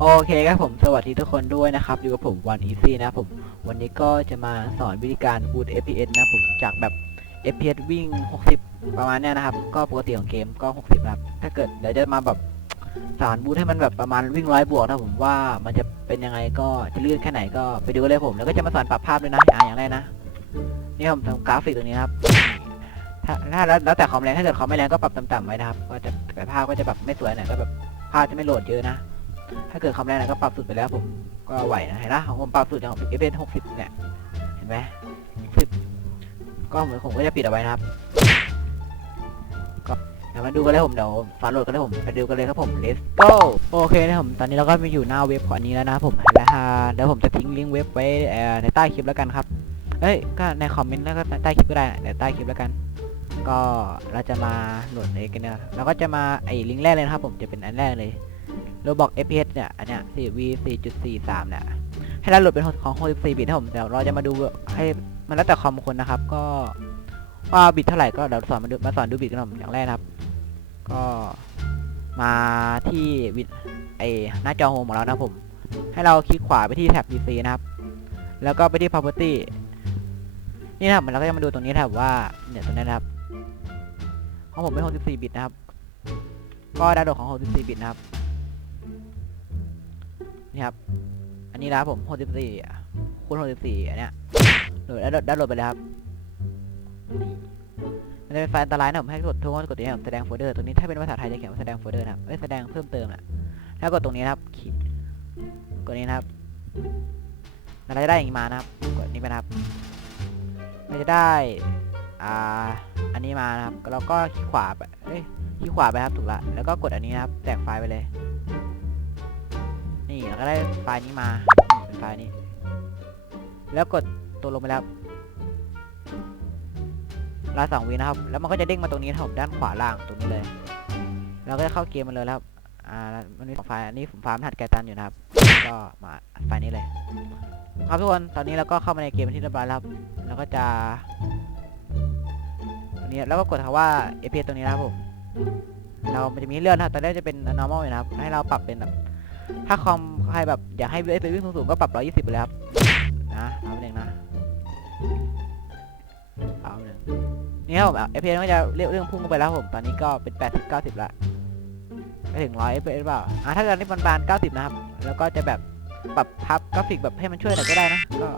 โอเคครับผมสวัสดีทุกคนด้วยนะครับอยู่กับผมวันอีซี่นะผมวันนี้ก็จะมาสอนวิธีการบูต FPS นะผมจากแบบ FPS วิ่ง 60 ประมาณเนี้ยนะครับ ก็ปกติของเกมก็ 60นะครับถ้าเกิดเดี๋ยวจะมาแบบสอนบูตให้มันแบบประมาณวิ่งร้อยบวกนะผมว่ามันจะเป็นยังไงก็จะลื่นแค่ไหนก็ไปดูกันเลยผม แล้วก็จะมาสอนปรับภาพด้วยนะอ่าอย่างแรกนะนี่ผมทำกราฟิกตรงนี้ครับถ้าถ้าแล้วแต่คอมแรงถ้าเกิดคอมไม่แรงก็ปรับต่ำๆไว้นะครับก็จะแต่ภาพก็จะแบบไม่สวยหน่อยก็แบบภาพจะไม่โหลดเยอะนะ ถ้าเกิดคอมแรงนะก็ปรับสุดไปแล้วผมก็ไหวนะเห็นนะของผมปรับสุดอย่างเอฟเอหกสิบเนี่ยเห็นไหมสิบก็เหมือนผมก็จะปิดเอาไว้นะครับก็เดี๋ยวมาดูกันเลยผมเดี๋ยวฟาโหลดกันเลยผมไปดูกันเลยครับผม let's go โอเคนะผมตอนนี้เราก็มาอยู่หน้าเว็บของอันนี้แล้วนะผมแล้วฮะเดี๋ยวผมจะทิ้งลิงก์เว็บไว้ในใต้คลิปแล้วกันครับเอ้ยก็ในคอมเมนต์แล้วก็ใต้คลิปก็ได้นะเดี๋ยวใต้คลิปแล้วกันก็เราจะมาโหลดในกันนะเราก็จะมาไอ้ลิงก์แรกเลยนะครับผมจะเป็นอันแรกเลย โรบอก FPS เนี่ย อันเนี้ย 4V 4.43 เนี่ย ให้เราโหลดเป็นของ 64 บิตนะผม เดี๋ยวเราจะมาดูให้มันแล้วแต่คอมคนนะครับ ก็ว่าบิตเท่าไหร่ก็เดี๋ยวสอนมาดูมาสอนดูบิตกันผมอย่างแรกครับ ก็มาที่วิดไอหน้าจอโฮมของเรานะผม ให้เราคลิกขวาไปที่แท็บ PC นะครับ แล้วก็ไปที่ property นี่นะครับเราก็จะมาดูตรงนี้นะครับว่าเนี่ยตรงนี้นะครับของผมเป็น 64 บิตนะครับ ก็ดาวโหลดของ 64 บิตนะครับ นี่ครับ อันนี้นะครับผม64คูณ64อันเนี้ยโหลดแล้วดาวน์โหลดไปเลยครับนี่มันจะเป็นไฟล์อันตรายนะผมให้กดทุกคนกดตรงนี้ครับแสดงโฟลเดอร์ตรงนี้ถ้าเป็นภาษาไทยจะเขียนว่าแสดงโฟลเดอร์นะครับเอ้ยแสดงเพิ่มเติมอะแล้วกดตรงนี้นะครับคลิกกดนี้นะครับแล้วเราจะได้อย่างนี้มานะครับ กดนี้ไปนะครับเราจะได้ อ่า อันนี้มานะครับ แล้วก็คลิกขวาไปเอ้ยคลิกขวาไปครับถูกละ แล้วก็กดอันนี้นะครับ แตกไฟล์ไปเลย นี่แล้วก็ได้ไฟล์นี้มานี่เป็นไฟล์นี้ แล้วกดตัวลงไปแล้วรอสองวินะครับ แล้วมันก็จะเด้งมาตรงนี้ครับด้านขวาล่างตรงนี้เลย เราก็จะเข้าเกมมันเลยครับ อ่าวมันมีสองไฟล์อันนี้ผมฟาร์มทัดแกตันอยู่นะครับ ก็มาไฟล์นี้เลย ครับทุกคน ตอนนี้เราก็เข้ามาในเกมเป็นที่เรียบร้อยแล้วครับ แล้วก็จะนี้แล้วก็กดคำว่า FPS ตรงนี้นะครับผม เรามันจะมีเลื่อนนะครับตอนแรกจะเป็น normal นะครับ ให้เราปรับเป็นแบบ ถ้าคอมใครแบบอยากให้ไปวิ่งสูงๆก็ปรับ 120 ไปเลยครับ นะเอาไปเองนะเอาหนึ่งนี่ครับผมเอฟพีก็จะเรียกเรื่องพุ่งขึ้นไปแล้วผม ตอนนี้ก็เป็น 80 90 ละไปถึง 100 FPS เปล่า อ่าถ้าเกิดนี่บาน 90 นะครับ แล้วก็จะแบบปรับพับกราฟิกแบบให้มันช่วยหน่อยก็ได้นะ ก็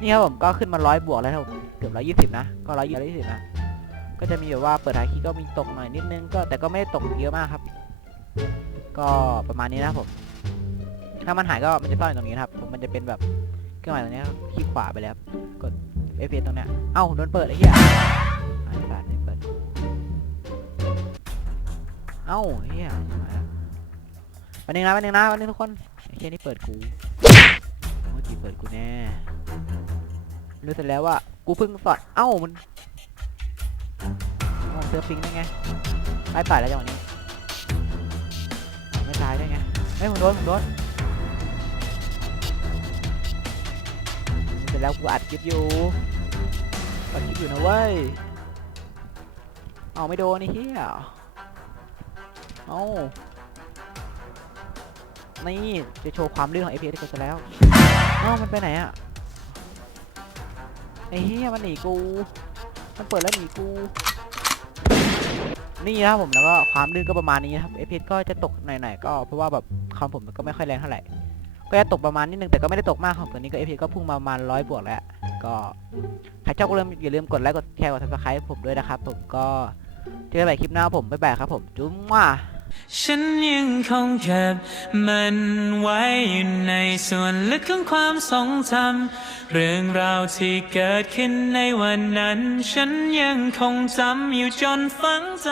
นี่ครับผมก็ขึ้นมา 100 บวกแล้วครับผมเกือบ120 นะ ก็120 120นะก็จะมีแบบว่าเปิดหาคีย์ก็มีตกหน่อยนิดนึงก็แต่ก็ไม่ได้ตกเยอะมากครับ ก็ประมาณนี้นะครับผม ถ้ามันหายก็มันจะซ่อนอยู่ตรงนี้นะครับ มันจะเป็นแบบเครื่องหมายตรงนี้ครับคลิกขวาไปแล้วกด F ตรงเนี้ย เอ้าโดนเปิดไอ้เหี้ยไอ้สัตว์ไม่เปิด เอ้าเหี้ยวันนึงนะวันนึงนะวันนึงทุกคนไอ้เหี้ยนี่เปิดกูเมื่อกี้เปิดกูแน่รู้สร็จแล้วว่ากูเพิ่งสอด เอ้ามันเอ้าเซิร์ฟฟิงได้ไงไล่ต่อยแล้วจังหวะนี้ เฮ้ยผมโดนผมโดนเสร็จแล้วกูอัดคลิปอยู่อัดคลิปอยู่นะเว้ยเอาไม่โดนไอ้เหี้ยเอานี่จะโชว์ความลื่นของ FPS ให้กูซะแล้วเอ้ามันไปไหนอะไอ้เหี้ยมันหนีกู มันเปิดแล้วหนีกู นี่นะครับผมแล้วก็ความลื่นก็ประมาณนี้นะครับเอพีก็จะตกหน่อยๆก็เพราะว่าแบบคอมผมมันก็ไม่ค่อยแรงเท่าไหร่ก็จะตกประมาณนิดนึงแต่ก็ไม่ได้ตกมากครับตอนนี้ก็เอพีก็พุ่งมาประมาณร้อยบวกแล้ว ก็ใครชอบก็อย่าลืมกดไลค์กดแชร์กดซับสไครต์ผมด้วยนะครับผมก็เจอกันใหม่คลิปหน้าผมบ๊ายบายครับผมจุ๊มว่า ฉันยังคงเก็บมันไว้อยู่ในส่วนลึกของความทรงจำเรื่องราวที่เกิดขึ้นในวันนั้น ฉันยังคงจำอยู่จนฝังใจ